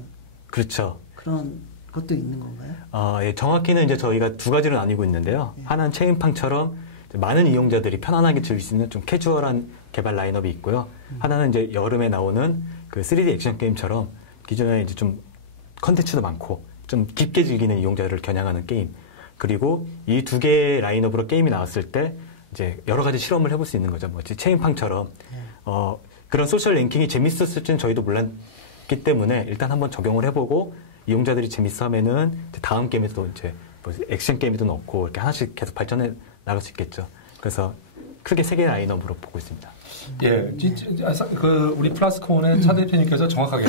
그렇죠. 그런 것도 있는 건가요? 예, 정확히는 이제 저희가 두 가지로 나뉘고 있는데요. 하나는 체인팡처럼 많은 이용자들이 편안하게 즐길 수 있는 좀 캐주얼한 개발 라인업이 있고요. 하나는 이제 여름에 나오는 그 3D 액션 게임처럼 기존에 이제 좀 컨텐츠도 많고 좀 깊게 즐기는 이용자들을 겨냥하는 게임. 그리고 이 두 개의 라인업으로 게임이 나왔을 때 이제 여러 가지 실험을 해볼 수 있는 거죠. 뭐 체인팡처럼 그런 소셜 랭킹이 재밌었을지는 저희도 몰랐기 때문에 일단 한번 적용을 해보고 이용자들이 재밌어하면은 다음 게임에도 이제 뭐 액션 게임에도 넣고 이렇게 하나씩 계속 발전해 나갈 수 있겠죠. 그래서 크게 3개 라인업으로 보고 있습니다. 예, 우리 플라스콘의 차 대표님께서 정확하게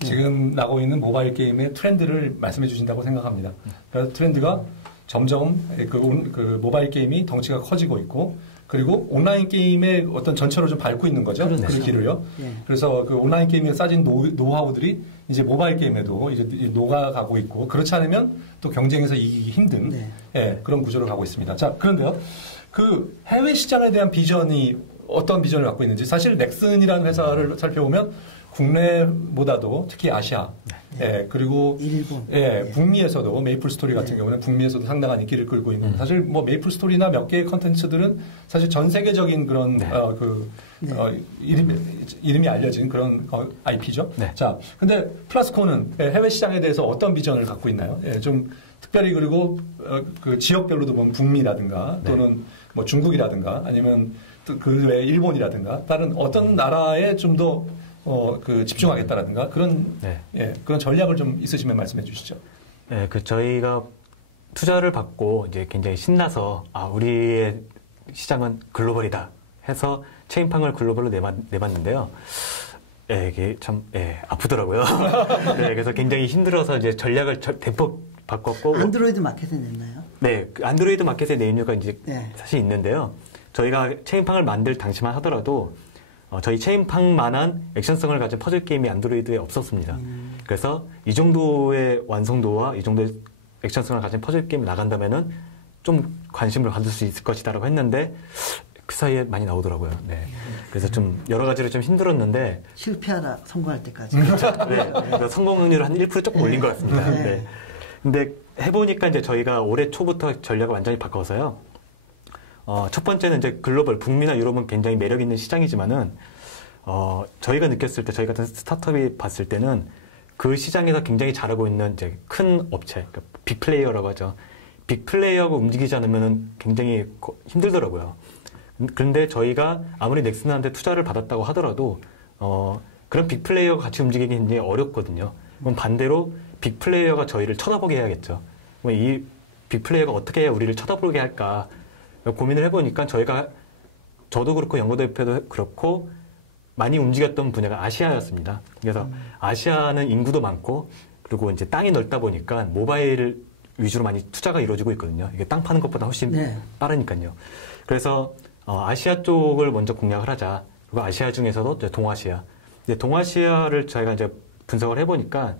지금 나오고 있는 모바일 게임의 트렌드를 말씀해 주신다고 생각합니다. 그래서 트렌드가 점점 그 모바일 게임이 덩치가 커지고 있고, 그리고 온라인 게임의 어떤 전철을 좀 밟고 있는 거죠. 그렇죠. 그 길을요. 예. 그래서 그 온라인 게임에 쌓인 노하우들이 이제 모바일 게임에도 이제 녹아가고 있고, 그렇지 않으면 또 경쟁에서 이기기 힘든 네. 예, 그런 구조로 가고 있습니다. 자, 그런데요. 그 해외 시장에 대한 비전이 어떤 비전을 갖고 있는지, 사실 넥슨이라는 회사를 살펴보면 국내보다도 특히 아시아, 예, 그리고 일본, 예, 북미에서도 메이플 스토리 같은 경우는 북미에서도 상당한 인기를 끌고 있는, 사실 뭐 메이플 스토리나 몇 개의 컨텐츠들은 사실 전 세계적인 그런 이름이 알려진 그런 IP죠. 네. 자, 근데 플라스콘은 해외 시장에 대해서 어떤 비전을 갖고 있나요? 예, 좀 특별히, 그리고 그 지역별로도 보면 북미라든가 또는 뭐 중국이라든가 아니면 그 외에 일본이라든가 다른 어떤 나라에 좀 더 그 집중하겠다라든가 그런 예, 그런 전략을 좀 있으시면 말씀해 주시죠. 네, 저희가 투자를 받고 이제 굉장히 신나서 우리의 시장은 글로벌이다 해서 체인팡을 글로벌로 내봤는데요. 예, 이게 참 아프더라고요. 네, 그래서 굉장히 힘들어서 이제 전략을 대폭 바꿨고. 안드로이드 마켓에 냈나요? 네, 그 안드로이드 마켓에 낸 이유가 이제 사실 있는데요. 저희가 체인팡을 만들 당시만 하더라도 저희 체인팡만한 액션성을 가진 퍼즐 게임이 안드로이드에 없었습니다. 그래서 이 정도의 완성도와 이 정도의 액션성을 가진 퍼즐 게임이 나간다면은 좀 관심을 받을 수 있을 것이다라고 했는데 그 사이에 많이 나오더라고요. 네. 그래서 좀 여러 가지로 좀 힘들었는데 실패하다 성공할 때까지. 네. 그래서 성공률을 한 1% 조금 올린 것 같습니다. 네. 근데 해보니까 이제 저희가 올해 초부터 전략을 완전히 바꿔서요. 첫 번째는 이제 글로벌, 북미나 유럽은 굉장히 매력 있는 시장이지만은, 저희가 느꼈을 때, 저희 같은 스타트업이 봤을 때는 그 시장에서 굉장히 잘하고 있는 이제 큰 업체, 그러니까 빅플레이어라고 하죠. 빅플레이어가 움직이지 않으면은 굉장히 힘들더라고요. 그런데 저희가 아무리 넥슨한테 투자를 받았다고 하더라도, 그런 빅플레이어가 같이 움직이기 굉장히 어렵거든요. 그럼 반대로 빅플레이어가 저희를 쳐다보게 해야겠죠. 이 빅플레이어가 어떻게 해야 우리를 쳐다보게 할까? 고민을 해보니까 저도 그렇고 연구대표도 그렇고 많이 움직였던 분야가 아시아였습니다. 그래서 아시아는 인구도 많고 그리고 이제 땅이 넓다 보니까 모바일 위주로 많이 투자가 이루어지고 있거든요. 이게 땅 파는 것보다 훨씬 빠르니까요. 그래서 아시아 쪽을 먼저 공략을 하자. 그리고 아시아 중에서도 동아시아. 동아시아를 저희가 이제 분석을 해보니까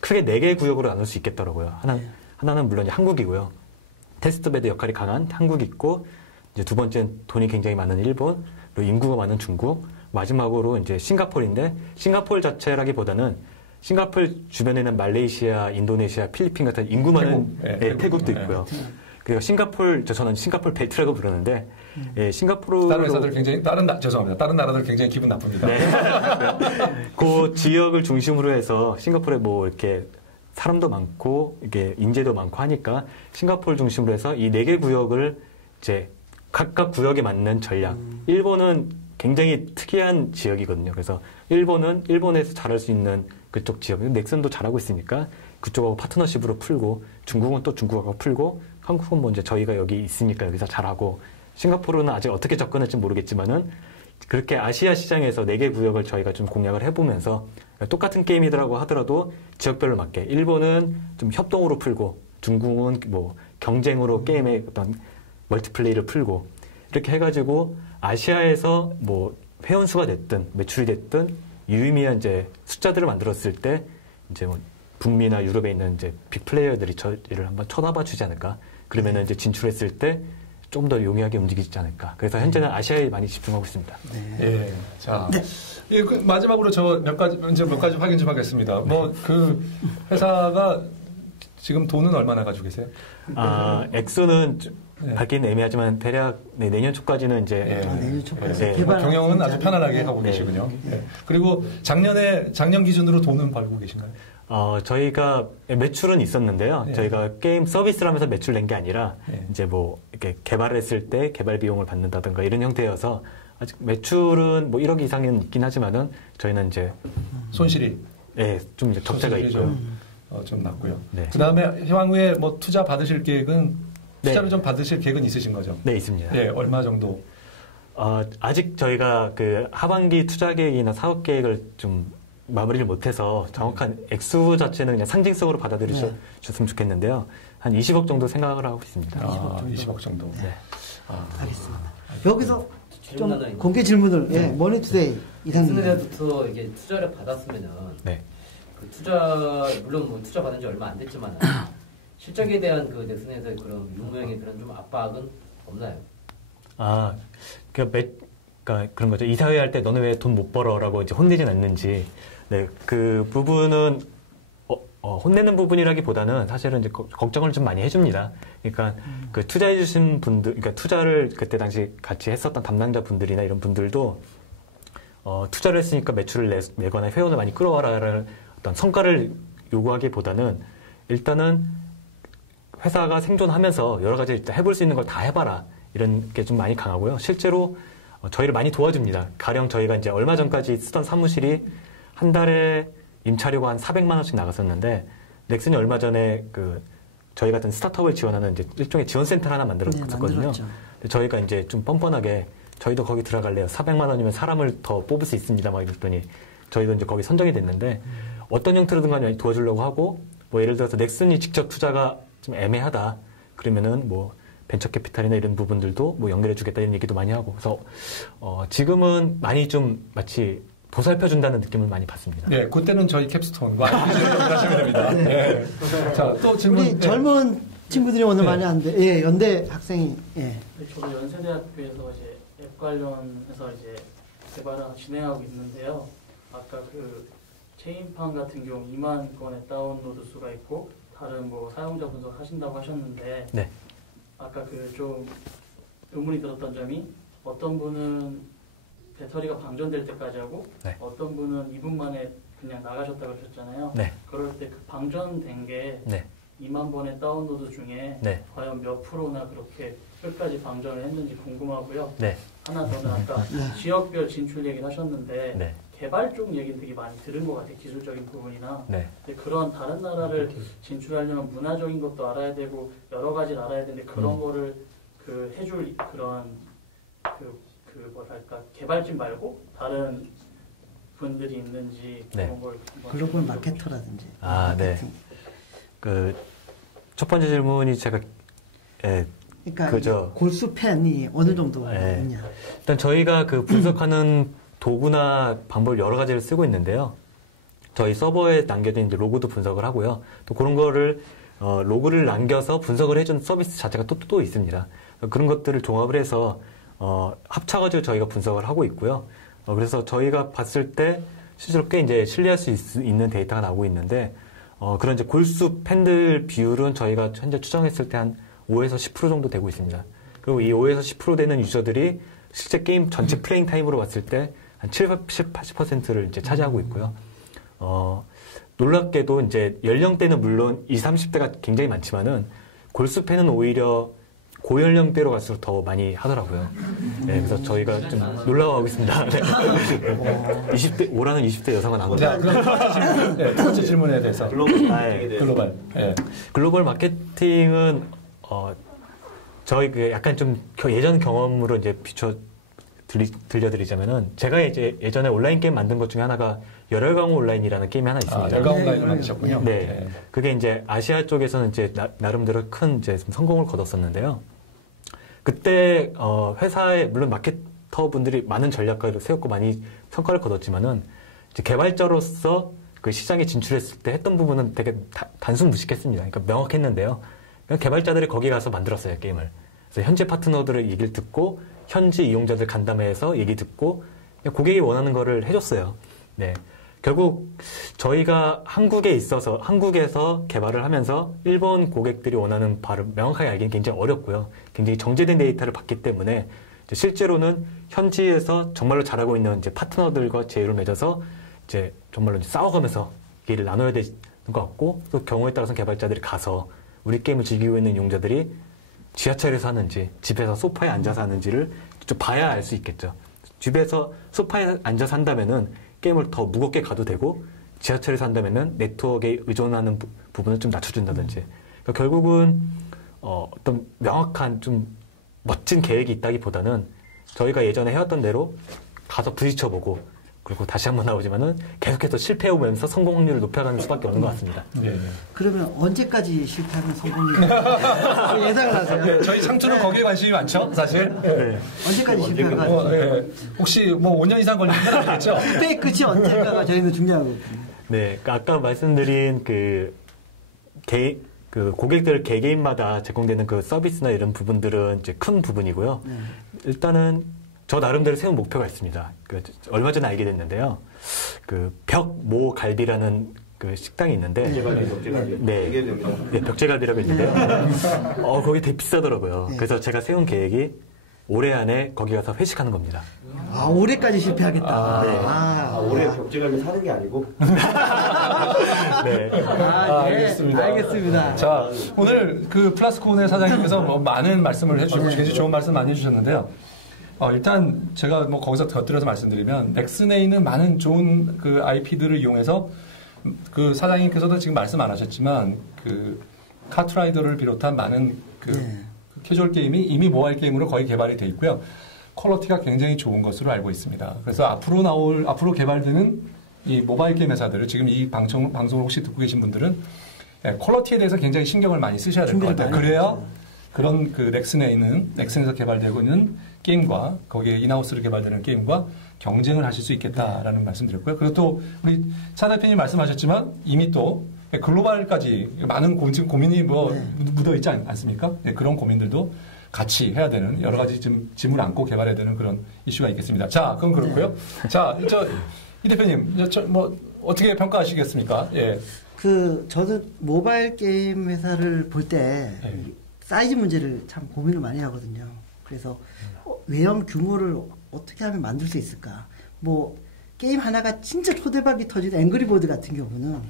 크게 4개 구역으로 나눌 수 있겠더라고요. 하나는 물론 한국이고요. 테스트베드 역할이 강한 한국이 있고, 이제 두 번째는 돈이 굉장히 많은 일본, 그리고 인구가 많은 중국, 마지막으로 이제 싱가포르인데, 싱가포르 자체라기보다는 싱가포르 주변에는 말레이시아, 인도네시아, 필리핀 같은 인구 많은 태국도 있고요. 그리고 저는 싱가포르 벨트라고 부르는데, 싱가포르. 죄송합니다. 다른 나라들 굉장히 기분 나쁩니다. 네. 그 지역을 중심으로 해서 싱가포르에 뭐 이렇게 사람도 많고 이게 인재도 많고 하니까 싱가포르 중심으로 해서 이 4개 구역을 이제 각각 구역에 맞는 전략. 일본은 굉장히 특이한 지역이거든요. 그래서 일본은 일본에서 잘할 수 있는 그쪽 지역. 넥슨도 잘하고 있으니까 그쪽하고 파트너십으로 풀고, 중국은 또 중국하고 풀고, 한국은 뭐 이제 저희가 여기 있으니까 여기서 잘하고, 싱가포르는 아직 어떻게 접근할지 모르겠지만은 그렇게 아시아 시장에서 4개 구역을 저희가 좀 공략을 해보면서 똑같은 게임이더라고 하더라도 지역별로 맞게, 일본은 좀 협동으로 풀고, 중국은 뭐 경쟁으로 게임의 어떤 멀티플레이를 풀고, 이렇게 해가지고 아시아에서 뭐 회원수가 됐든 매출이 됐든 유의미한 이제 숫자들을 만들었을 때 이제 뭐 북미나 유럽에 있는 이제 빅플레이어들이 저희를 한번 쳐다봐 주지 않을까. 그러면은 이제 진출했을 때 좀 더 용이하게 움직이지 않을까. 그래서 현재는 아시아에 많이 집중하고 있습니다. 예. 자. 마지막으로 몇 가지 확인 좀 하겠습니다. 그 회사가 지금 돈은 얼마나 가지고 계세요? 엑소는 밝기는 애매하지만 대략 내년 초까지는 이제 내년 초까지 경영은 아주 편안하게 하고 계시군요. 그리고 작년 기준으로 돈은 벌고 계신가요? 저희가 매출은 있었는데요. 저희가 게임 서비스를 하면서 매출 낸 게 아니라 이제 뭐 이렇게 개발을 했을 때 개발 비용을 받는다든가 이런 형태여서 아직 매출은 뭐 1억 이상은 있긴 하지만은 저희는 이제 손실이 좀 이제 적자가 있고요. 좀 났고요. 네. 그다음에 향후에 뭐 투자 받으실 계획은 투자를 좀 받으실 계획은 있으신 거죠? 네, 있습니다. 네, 얼마 정도? 아직 저희가 그 하반기 투자 계획이나 사업 계획을 좀 마무리를 못해서 정확한 액수 자체는 그냥 상징성으로 받아들이셨으면 좋겠는데요. 한 20억 정도 생각을 하고 있습니다. 20억 정도. 네. 알겠습니다. 여기서 좀 공개 질문을, 머니투데이 이사님. 넥슨에서부터 이게 투자를 받았으면은, 네. 그 투자, 물론 뭐 투자 받은 지 얼마 안 됐지만, 실적에 대한 그 넥슨에서의 그런 유무형에 대한 좀 압박은 없나요? 그러니까 그런 거죠. 이사회 할 때 너는 왜 돈 못 벌어라고 이제 혼내진 않는지. 네, 그 부분은 혼내는 부분이라기보다는 사실은 이제 걱정을 좀 많이 해줍니다. 그러니까 그 투자해주신 분들, 그러니까 투자를 그때 당시 같이 했었던 담당자 분들이나 이런 분들도 투자를 했으니까 매출을 내거나 회원을 많이 끌어와라라는 어떤 성과를 요구하기보다는 일단은 회사가 생존하면서 여러 가지 일단 해볼 수 있는 걸 다 해봐라. 이런 게 좀 많이 강하고요. 실제로 저희를 많이 도와줍니다. 가령 저희가 이제 얼마 전까지 쓰던 사무실이 한 달에 임차료가 한 400만 원씩 나갔었는데 넥슨이 얼마 전에 그 저희 같은 스타트업을 지원하는 이제 일종의 지원센터 하나 만들었거든요. 네, 저희가 이제 좀 뻔뻔하게 저희도 거기 들어갈래요. 400만 원이면 사람을 더 뽑을 수 있습니다. 막 이랬더니 저희도 이제 거기 선정이 됐는데 어떤 형태로든 간에 도와주려고 하고 뭐 예를 들어서 넥슨이 직접 투자가 좀 애매하다. 그러면은 뭐 벤처 캐피탈이나 이런 부분들도 뭐 연결해주겠다 이런 얘기도 많이 하고 그래서 지금은 많이 좀 마치 보살펴준다는 느낌을 많이 받습니다. 네, 그때는 저희 캡스톤과 하시면 됩니다. 네. 자, 또 질문. 우리 젊은 친구들이 오늘 많이 왔는데, 예, 연대 학생이, 예. 저도 연세대학교에서 이제 앱 관련해서 이제 개발을 진행하고 있는데요. 아까 그 체인판 같은 경우 2만 건의 다운로드 수가 있고 다른 뭐 사용자 분석 하신다고 하셨는데, 네. 아까 그 좀 의문이 들었던 점이 어떤 분은 배터리가 방전될 때까지 하고 네. 어떤 분은 2분 만에 그냥 나가셨다고 하셨잖아요. 네. 그럴 때 그 방전된 게 네. 2만 번의 다운로드 중에 네. 과연 몇 프로나 그렇게 끝까지 방전을 했는지 궁금하고요. 네. 하나 더는 아까 지역별 진출 얘기를 하셨는데 네. 개발 쪽 얘기는 되게 많이 들은 것 같아요. 기술적인 부분이나. 네. 근데 그런 다른 나라를 진출하려면 문화적인 것도 알아야 되고 여러 가지를 알아야 되는데 그런 거를 그 해줄 그런 그 뭐랄까 개발진 말고 다른 분들이 있는지 네. 그런 걸 글로벌 마케터라든지. 네. 그 첫 번째 질문이 제가 그러니까 골수 팬이 어느 정도 있냐. 일단 저희가 그 분석하는 도구나 방법을 여러 가지를 쓰고 있는데요. 저희 서버에 남겨진 이제 로그도 분석을 하고요. 또 그런 거를 로그를 남겨서 분석을 해준 서비스 자체가 또 있습니다. 그런 것들을 종합을 해서 합쳐가지고 저희가 분석을 하고 있고요. 그래서 저희가 봤을 때 실제로 꽤 이제 신뢰할 수 있는 데이터가 나오고 있는데 그런 이제 골수 팬들 비율은 저희가 현재 추정했을 때 한 5에서 10% 정도 되고 있습니다. 그리고 이 5에서 10% 되는 유저들이 실제 게임 전체 플레잉 타임으로 봤을 때 한 80%를 이제 차지하고 있고요. 놀랍게도 이제 연령대는 물론 20, 30대가 굉장히 많지만은 골수 팬은 오히려 고연령대로 갈수록 더 많이 하더라고요. 네, 그래서 저희가 좀 놀라워하고 있습니다. 네. 20대, 20대 여성은 안 오죠. 자, 그럼 두 번째 질문에 대해서. 글로벌. 네. 글로벌 마케팅은, 저희 그 약간 좀 예전 경험으로 이제 들려드리자면은, 제가 이제 예전에 온라인 게임 만든 것 중에 하나가 열혈광호 온라인이라는 게임이 하나 있습니다. 열광 온라인을 만드셨군요. 네. 그게 이제 아시아 쪽에서는 이제 나름대로 큰 이제 성공을 거뒀었는데요. 그때 회사에 물론 마케터 분들이 많은 전략가를 세웠고 많이 성과를 거뒀지만은 이제 개발자로서 그 시장에 진출했을 때 했던 부분은 되게 단순 무식했습니다. 그러니까 명확했는데요. 그냥 개발자들이 거기 가서 만들었어요 게임을. 그래서 현재 파트너들의 얘기를 듣고 현지 이용자들 간담회에서 얘기 듣고 그냥 고객이 원하는 거를 해줬어요. 네. 결국 저희가 한국에서 개발을 하면서 일본 고객들이 원하는 바를 명확하게 알기는 굉장히 어렵고요. 굉장히 정제된 데이터를 받기 때문에 실제로는 현지에서 정말로 잘하고 있는 이제 파트너들과 제휴를 맺어서 이제 정말로 이제 싸워가면서 얘기를 나눠야 되는 것 같고 또 경우에 따라서는 개발자들이 가서 우리 게임을 즐기고 있는 용자들이 지하철에서 하는지 집에서 소파에 앉아서 하는지를 좀 봐야 알 수 있겠죠. 집에서 소파에 앉아서 한다면은 게임을 더 무겁게 가도 되고 지하철에서 한다면은 네트워크에 의존하는 부분을 좀 낮춰준다든지 그러니까 결국은 어떤 명확한 좀 멋진 계획이 있다기보다는 저희가 예전에 해왔던 대로 가서 부딪혀보고 그리고 다시 한번 나오지만은 계속해서 실패해오면서 성공 확률을 높여가는 수밖에 없는 것 같습니다. 네. 그러면 언제까지 실패하면 성공이 예상을 하세요? 네, 저희 창조는 거기에 관심이 많죠, 사실. 네. 언제까지 실패할까? 네. 혹시 뭐 5년 이상 걸리면 안 되겠죠? 실패의 끝이 언제까가 저희는 중요하거든요. 네, 아까 말씀드린 고객들 개개인마다 제공되는 그 서비스나 이런 부분들은 이제 큰 부분이고요. 일단은 저 나름대로 세운 목표가 있습니다. 얼마 전에 알게 됐는데요. 벽모 갈비라는 그 식당이 있는데. 네, 벽제갈비라고 있는데요. 거기 되게 비싸더라고요. 네. 그래서 제가 세운 계획이 올해 안에 거기 가서 회식하는 겁니다. 아, 올해까지 실패하겠다. 올해 벽제갈비 사는 게 아니고. 네. 알겠습니다. 알겠습니다. 자, 오늘 그 플라스콘의 사장님께서 뭐 많은 말씀을 해주시고 굉장히 좋은 말씀 많이 해주셨는데요. 일단 제가 뭐 거기서 곁들여서 말씀드리면 넥슨에 있는 많은 좋은 그 IP들을 이용해서 그 사장님께서도 지금 말씀 안 하셨지만 그 카트라이더를 비롯한 많은 캐주얼 게임이 이미 모바일 게임으로 거의 개발이 돼 있고요. 퀄리티가 굉장히 좋은 것으로 알고 있습니다. 그래서 앞으로 개발되는 이 모바일 게임 회사들을 지금 이 방송을 혹시 듣고 계신 분들은 퀄리티에 대해서 굉장히 신경을 많이 쓰셔야 될 것 같아요. 그래야 그런 그 넥슨에서 개발되고 있는 게임과 거기에 인하우스로 개발되는 게임과 경쟁을 하실 수 있겠다라는 말씀드렸고요. 그리고 또 우리 차 대표님 말씀하셨지만 이미 또 글로벌까지 많은 고민이 묻어 있지 않습니까? 네, 그런 고민들도 같이 해야 되는 여러 가지 짐을 안고 개발해야 되는 그런 이슈가 있겠습니다. 자, 그건 그렇고요. 자, 이 대표님, 뭐 어떻게 평가하시겠습니까? 예. 저도 모바일 게임 회사를 볼 때 사이즈 문제를 참 고민을 많이 하거든요. 그래서 외형 규모를 어떻게 하면 만들 수 있을까? 뭐 게임 하나가 진짜 초대박이 터지는 앵그리버드 같은 경우는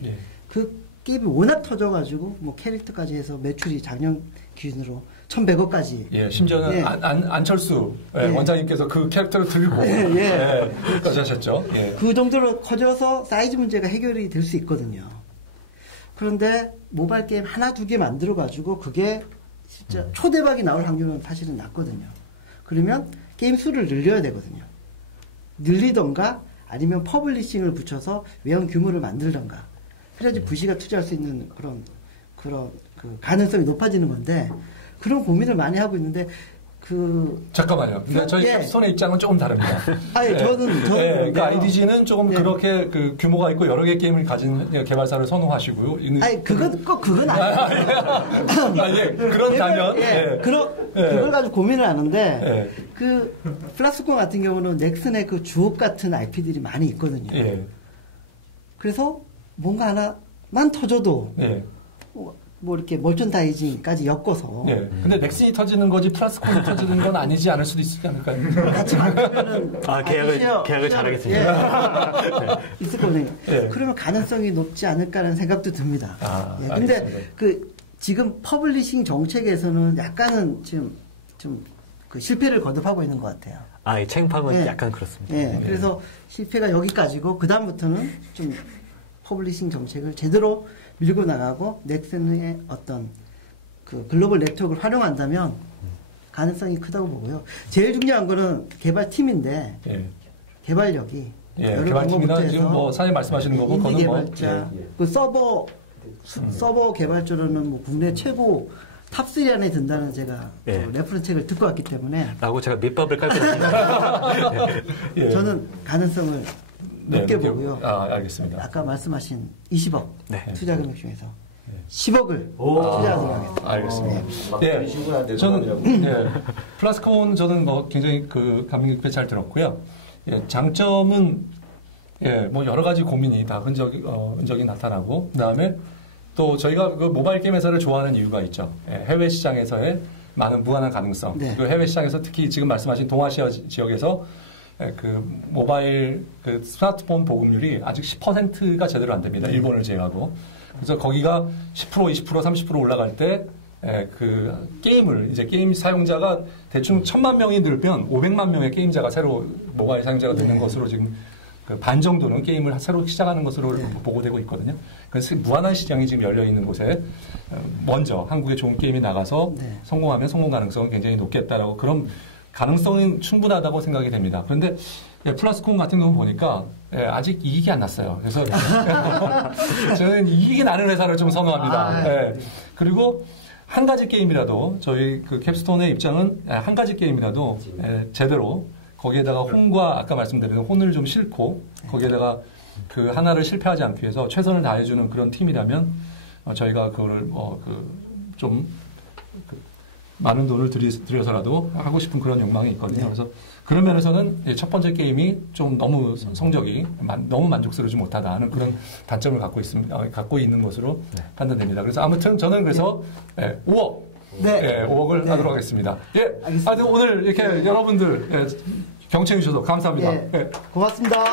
그 게임이 워낙 터져가지고 뭐 캐릭터까지 해서 매출이 작년 기준으로 1,100억까지. 예, 심지어는 안철수 원장님께서 그 캐릭터를 들고 그까지 하셨죠. 예. 그 정도로 커져서 사이즈 문제가 해결이 될 수 있거든요. 그런데 모바일 게임 하나 두 개 만들어가지고 그게 진짜 초대박이 나올 확률은 사실은 낮거든요. 그러면 게임 수를 늘려야 되거든요. 늘리던가 아니면 퍼블리싱을 붙여서 외형 규모를 만들던가. 그래야지 VC가 투자할 수 있는 그런 그 가능성이 높아지는 건데 그런 고민을 많이 하고 있는데 잠깐만요. 근데 저희 캡스톤의 입장은 조금 다릅니다. 저는 그 IDG는 조금 그렇게 그 규모가 있고 여러 개 게임을 가진 개발사를 선호하시고요. 그건 아니에요. 그렇다면 그걸 가지고 고민을 하는데 그 플라스콘 같은 경우는 넥슨의 그 주옥 같은 IP들이 많이 있거든요. 그래서 뭔가 하나만 터져도 뭐 이렇게 멀천다이징까지 엮어서. 근데 넥슨이 터지는 거지 플라스콘이 터지는 건 아니지 않을 수도 있지 않을까요? 같이 바꾸면은 계약을 잘하겠습니다. 있을 거네요. 그러면 가능성이 높지 않을까라는 생각도 듭니다. 근데 지금 퍼블리싱 정책에서는 약간은 지금 좀 그 실패를 거듭하고 있는 것 같아요. 이 챙팡은 약간 그렇습니다. 그래서 실패가 여기까지고 그 다음부터는 좀 퍼블리싱 정책을 제대로 밀고 나가고 넥슨의 어떤 그 글로벌 네트워크를 활용한다면 가능성이 크다고 보고요. 제일 중요한 거는 개발팀인데 개발력이 개발팀이나 지금 뭐 사장님 말씀하시는 거고 인디 개발자 그 서버 개발자로는 뭐 국내 최고 탑3 안에 든다는 제가 레퍼런스 책을 듣고 왔기 때문에 라고 제가 밑밥을 깔고 저는 가능성을 높게 보고요. 알겠습니다. 아까 말씀하신 20억 투자 금액 중에서 10억을 투자하도록 하겠습니다. 알겠습니다. 저는 플라스콘 저는 뭐 굉장히 그 감명 깊게 잘 들었고요. 장점은 뭐 여러 가지 고민이 다 흔적이 나타나고 그다음에 또 저희가 그 모바일 게임 회사를 좋아하는 이유가 있죠. 해외 시장에서의 많은 무한한 가능성. 그 해외 시장에서 특히 지금 말씀하신 동아시아 지역에서 그 모바일 그 스마트폰 보급률이 아직 10%가 제대로 안 됩니다. 일본을 제외하고. 그래서 거기가 10%, 20%, 30% 올라갈 때 그 게임을 이제 게임 사용자가 대충 1,000만 명이 늘면 500만 명의 게임자가 새로 모바일 사용자가 되는 것으로 지금 그 반 정도는 게임을 새로 시작하는 것으로 보고되고 있거든요. 그래서 무한한 시장이 지금 열려 있는 곳에 먼저 한국에 좋은 게임이 나가서 성공하면 성공 가능성은 굉장히 높겠다라고 그런 가능성은 충분하다고 생각이 됩니다. 그런데 플러스콘 같은 경우 보니까 아직 이익이 안 났어요. 그래서 저는 이익이 나는 회사를 좀 선호합니다. 그리고 한 가지 게임이라도 저희 그 캡스톤의 입장은 한 가지 게임이라도 제대로 거기에다가 혼과 아까 말씀드린 혼을 좀 싣고 거기에다가 그 하나를 실패하지 않기 위해서 최선을 다해주는 그런 팀이라면 저희가 그거를 좀 많은 돈을 들여서라도 하고 싶은 그런 욕망이 있거든요. 그래서 그런 면에서는 첫 번째 게임이 좀 너무 성적이 너무 만족스러우지 못하다는 그런 단점을 갖고 있는 것으로 판단됩니다. 그래서 아무튼 저는 그래서 5억 5억을 하도록 하겠습니다. 하여튼 오늘 이렇게 여러분들 경청해 주셔서 감사합니다. 고맙습니다.